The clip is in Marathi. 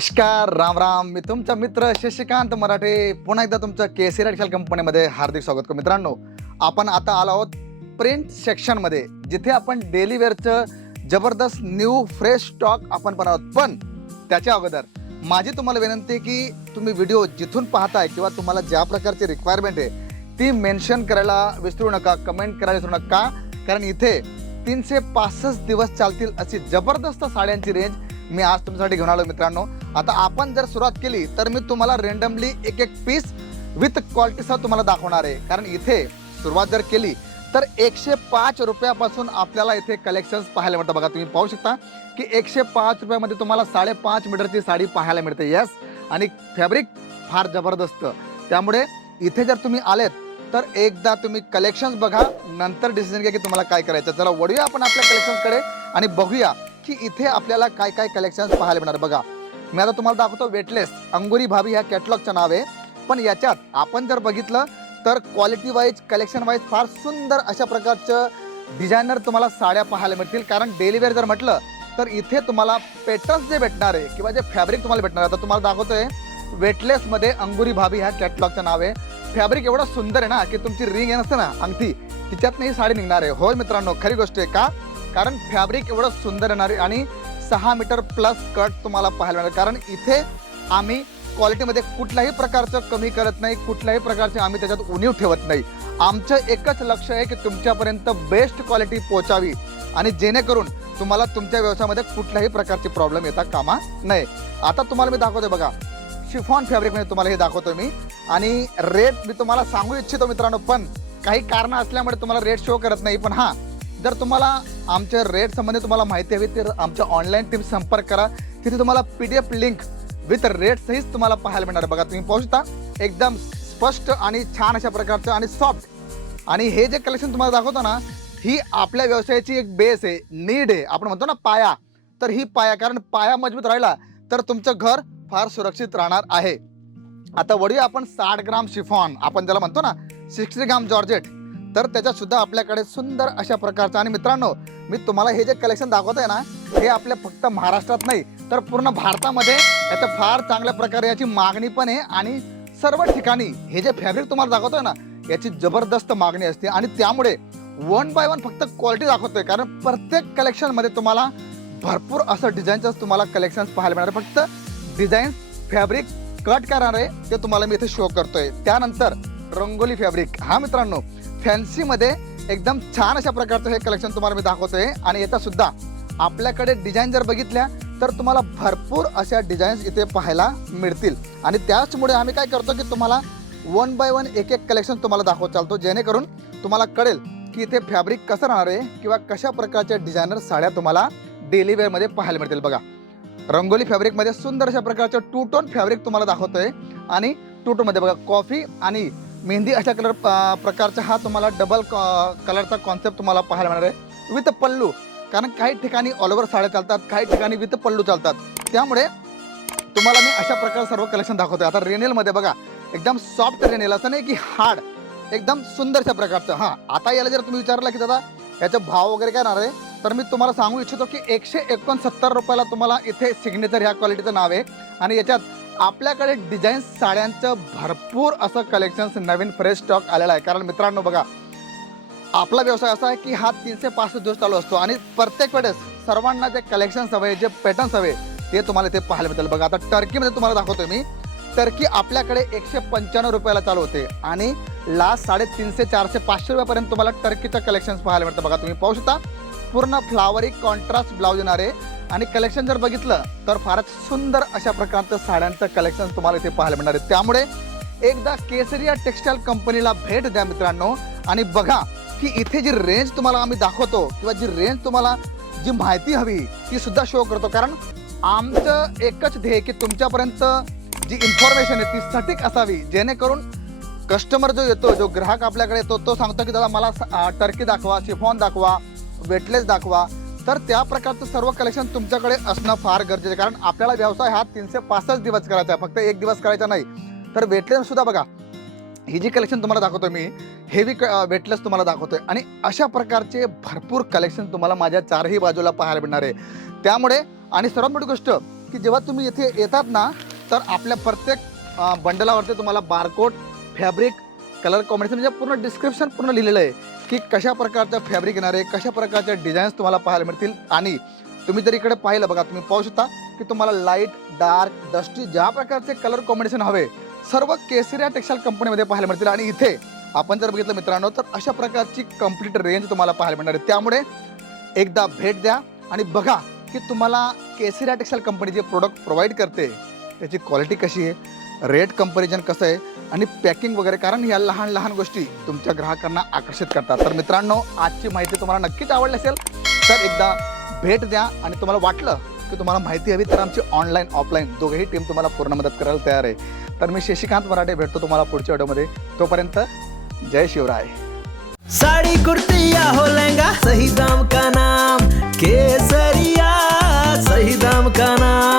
नमस्कार राम राम. मी तुमचा मित्र शशिकांत मराठे. पुन्हा एकदा तुमचं केसी रेडशाल कंपनीमध्ये हार्दिक स्वागत करतो मित्रांनो. आपण आता आलो आहोत प्रिंट सेक्शनमध्ये जिथे आपण डेली वेअरचं जबरदस्त न्यू फ्रेश स्टॉक आपण पण आहोत. पण त्याच्या अगोदर माझी तुम्हाला विनंती आहे की तुम्ही व्हिडिओ जिथून पाहताय किंवा तुम्हाला ज्या प्रकारची रिक्वायरमेंट आहे ती मेन्शन करायला विसरू नका कमेंट करायला विसरू नका. कारण इथे तीनशे पासष्ट दिवस चालतील अशी जबरदस्त साड्यांची रेंज मी आज तुमच्यासाठी घेऊन आलो मित्रांनो. आता आपण जर सुरुवात केली तर मी तुम्हाला रेंडमली एक एक पीस विथ क्वालिटीसह तुम्हाला दाखवणार आहे. कारण इथे सुरुवात जर केली तर एकशे पाच रुपयापासून आपल्याला इथे कलेक्शन्स पाहायला मिळतं बघा तुम्ही पाहू शकता की एकशे पाच रुपयामध्ये तुम्हाला साडेपाच मीटरची साडी पाहायला मिळते. यस आणि फॅब्रिक फार जबरदस्त. त्यामुळे इथे जर तुम्ही आलेत तर एकदा तुम्ही कलेक्शन्स बघा. नंतर डिसिजन घ्या की तुम्हाला काय करायचं. चला वळूया आपण आपल्या कलेक्शन्सकडे आणि बघूया की इथे आपल्याला काय काय कलेक्शन्स पाहायला मिळणार. बघा मी आता तुम्हाला दाखवतो वेटलेस अंगुरी भाभी ह्या कॅटलॉगचं नाव. आहे पण याच्यात आपण जर बघितलं तर क्वालिटी वाईज कलेक्शन वाईज फार सुंदर अशा प्रकारचं डिझायनर तुम्हाला साड्या पाहायला मिळतील. कारण डेलीवेअर जर म्हटलं तर इथे तुम्हाला पेटर्न्स जे भेटणार आहे किंवा जे फॅब्रिक तुम्हाला भेटणार आहे आता तुम्हाला दाखवतोय वेटलेसमध्ये अंगुरी भाभी ह्या कॅटलॉगचं नाव. आहे फॅब्रिक एवढं सुंदर आहे ना की तुमची रिंग आहे नसते ना अंगठी. तिच्यातनं ही साडी निघणार आहे. होय मित्रांनो खरी गोष्ट आहे का? कारण फॅब्रिक एवढं सुंदर येणार आहे आणि सहा मीटर प्लस कट तुम्हाला पाहायला मिळणार कारण इथे आम्ही क्वालिटीमध्ये कुठल्याही प्रकारचं कमी करत नाही कुठल्याही प्रकारचे आम्ही त्याच्यात उणीव ठेवत नाही. आमचं एकच लक्ष आहे की तुमच्यापर्यंत बेस्ट क्वालिटी पोचावी आणि जेणेकरून तुम्हाला तुमच्या व्यवसायामध्ये कुठल्याही प्रकारची प्रॉब्लेम येता कामा नये. आता तुम्हाला मी दाखवतोय बघा. शिफॉन फॅब्रिकमध्ये तुम्हाला हे दाखवतोय मी. आणि रेट मी तुम्हाला सांगू इच्छितो मित्रांनो पण काही कारणं असल्यामुळे तुम्हाला रेट शो करत नाही. पण हां जर तुम्हाला आमच्या रेट संबंधी तुम्हाला माहिती हवी तर आमच्या ऑनलाईन टीम संपर्क करा. तिथे तुम्हाला P D F link with rate सहित तुम्हाला पाहायला मिळणार बघा तुम्ही पाहू शकता एकदम स्पष्ट आणि छान अशा प्रकारचं आणि सॉफ्ट आणि हे जे कलेक्शन तुम्हाला दाखवतो ना ही आपल्या व्यवसायाची एक बेस आहे नीड आहे. आपण म्हणतो ना पाया. तर ही पाया कारण पाया मजबूत राहिला तर तुमचं घर फार सुरक्षित राहणार आहे. आता वळूया आपण साठ ग्राम शिफॉन आपण ज्याला म्हणतो ना सिक्स्टी ग्राम जॉर्जेट. तर त्याच्यात सुद्धा आपल्याकडे सुंदर अशा प्रकारचं. आणि मित्रांनो मी तुम्हाला हे जे कलेक्शन दाखवत आहे ना हे आपल्या फक्त महाराष्ट्रात नाही तर पूर्ण भारतामध्ये याचं फार चांगल्या प्रकारे याची मागणी पण आहे. आणि सर्व ठिकाणी हे जे फॅब्रिक तुम्हाला दाखवतोय ना याची जबरदस्त मागणी असते. आणि त्यामुळे वन बाय वन फक्त क्वालिटी दाखवतोय कारण प्रत्येक कलेक्शनमध्ये तुम्हाला भरपूर असं डिझाईनचं तुम्हाला कलेक्शन्स पाहायला मिळणार. आहे. फक्त डिझाईन फॅब्रिक कट करणार आहे ते तुम्हाला मी इथे शो करतोय. त्यानंतर रंगोली फॅब्रिक हा मित्रांनो फॅन्सीमध्ये एकदम छान अशा प्रकारचं हे कलेक्शन तुम्हाला मी दाखवतोय. आणि याचा सुद्धा आपल्याकडे डिझाईन जर बघितल्या तर तुम्हाला भरपूर अशा डिझाईन्स इथे पाहायला मिळतील. आणि त्याचमुळे आम्ही काय करतो की तुम्हाला वन बाय वन एक एक कलेक्शन तुम्हाला दाखवत चालतो. जेणेकरून तुम्हाला कळेल की इथे फॅब्रिक कसं राहणार आहे किंवा कशा प्रकारच्या डिझायनर साड्या तुम्हाला डेली वेअरमध्ये पाहायला मिळतील. बघा रंगोली फॅब्रिकमध्ये सुंदर अशा प्रकारचं टू टोन फॅब्रिक तुम्हाला दाखवतोय. आणि टू टोनमध्ये बघा कॉफी आणि मेहंदी अशा कलर प्रकारचा हा तुम्हाला डबल कलरचा कॉन्सेप्ट तुम्हाला पाहायला मिळणार आहे. विथ पल्लू कारण काही ठिकाणी ऑल ओव्हर साड्या चालतात काही ठिकाणी विथ पल्लू चालतात. त्यामुळे तुम्हाला मी अशा प्रकारे सर्व कलेक्शन दाखवतो आता रेनेलमध्ये बघा एकदम सॉफ्ट रेनेल असं नाही की हार्ड एकदम सुंदरशा प्रकारचं. हां आता याला जर तुम्ही विचारलं की दादा याचा भाव वगैरे काय राहणार आहे? तर मी तुम्हाला सांगू इच्छितो की एकशे एकोणसत्तर रुपयाला तुम्हाला इथे सिग्नेचर ह्या क्वालिटीचं नाव आहे. आणि याच्यात आपल्याकडे डिझाईन साड्यांचं भरपूर असं कलेक्शन्स नवीन फ्रेश स्टॉक आलेला आहे. कारण मित्रांनो बघा आपला व्यवसाय असा आहे की हा तीनशे पासष्ट दिवस चालू असतो आणि प्रत्येक वेळेस सर्वांना जे कलेक्शन्स हवे जे पॅटर्न्स हवे ते तुम्हाला इथे पाहायला मिळतील. बघा आता टर्कीमध्ये तुम्हाला दाखवतो मी. टर्की आपल्याकडे एकशे पंच्याण्णव रुपयाला चालू होते आणि लास्ट साडेतीनशे चारशे पाचशे रुपयापर्यंत तुम्हाला टर्कीचं कलेक्शन्स पाहायला मिळतं बघा तुम्ही पाहू शकता. पूर्ण फ्लावरी कॉन्ट्रास्ट ब्लाऊज येणार आहे. आणि कलेक्शन जर बघितलं तर फारच सुंदर अशा प्रकारचं साड्यांचं कलेक्शन तुम्हाला इथे पाहायला मिळणार आहे. त्यामुळे एकदा केसरिया टेक्सटाईल कंपनीला भेट द्या मित्रांनो. आणि बघा की इथे जी रेंज तुम्हाला आम्ही दाखवतो किंवा जी रेंज तुम्हाला जी माहिती हवी ती सुद्धा शो करतो. कारण आमचं एकच ध्येय की तुमच्यापर्यंत जी इन्फॉर्मेशन आहे ती सटीक असावी. जेणेकरून कस्टमर जो येतो जो ग्राहक आपल्याकडे येतो तो सांगतो की दादा मला टर्की दाखवा शिफॉन दाखवा वेटलेस दाखवा. तर त्या प्रकारचं सर्व कलेक्शन तुमच्याकडे असणं फार गरजेचं आहे. कारण आपल्याला व्यवसाय हा तीनशे पासष्ट दिवस करायचा आहे. फक्त एक दिवस करायचा नाही. तर वेटलेस सुद्धा बघा ही जी कलेक्शन तुम्हाला दाखवतो मी हेवी क वेटलेस तुम्हाला दाखवतोय. आणि अशा प्रकारचे भरपूर कलेक्शन तुम्हाला माझ्या चारही बाजूला पाहायला मिळणार आहे. त्यामुळे आणि सर्वात मोठी गोष्ट की जेव्हा तुम्ही इथे येतात ना तर आपल्या प्रत्येक बंडलावरती तुम्हाला बारकोड फॅब्रिक कलर कॉम्बिनेशन म्हणजे पूर्ण डिस्क्रिप्शन पूर्ण लिहिलेलं आहे. की कशा प्रकारचं फॅब्रिक येणार आहे कशा प्रकारच्या डिझाईन्स तुम्हाला पाहायला मिळतील आणि तुम्ही जर इकडे पाहिलं बघा तुम्ही पाहू शकता की तुम्हाला लाइट डार्क डस्टी ज्या प्रकारचे कलर कॉम्बिनेशन हवे सर्व केसरिया टेक्सटाईल कंपनीमध्ये पाहायला मिळतील. आणि इथे आपण जर बघितलं मित्रांनो तर अशा प्रकारची कंप्लीट रेंज तुम्हाला पाहायला मिळणार आहे. त्यामुळे एकदा भेट द्या आणि बघा की तुम्हाला केसरिया टेक्सटाईल कंपनी जे प्रोडक्ट प्रोव्हाइड करते त्याची क्वालिटी कशी आहे रेट कंपॅरिजन कसं आहे आणि पॅकिंग वगैरे कारण या लहान लहान गोष्टी तुमच्या ग्राहकांना आकर्षित करतात. तर मित्रांनो आजची माहिती तुम्हाला नक्कीच आवडली असेल तर एकदा भेट द्या आणि तुम्हाला वाटलं की तुम्हाला माहिती हवी तर आमची ऑनलाईन ऑफलाईन दोघेही टीम तुम्हाला पूर्ण मदत करायला तयार आहे. तर मी शशिकांत मराठे भेटतो तुम्हाला पुढच्या व्हिडिओमध्ये. तोपर्यंत जय शिवराय. साड़ी कुर्ती या हो लहंगा सही दाम का नाम? केसरिया सही दाम का नाम?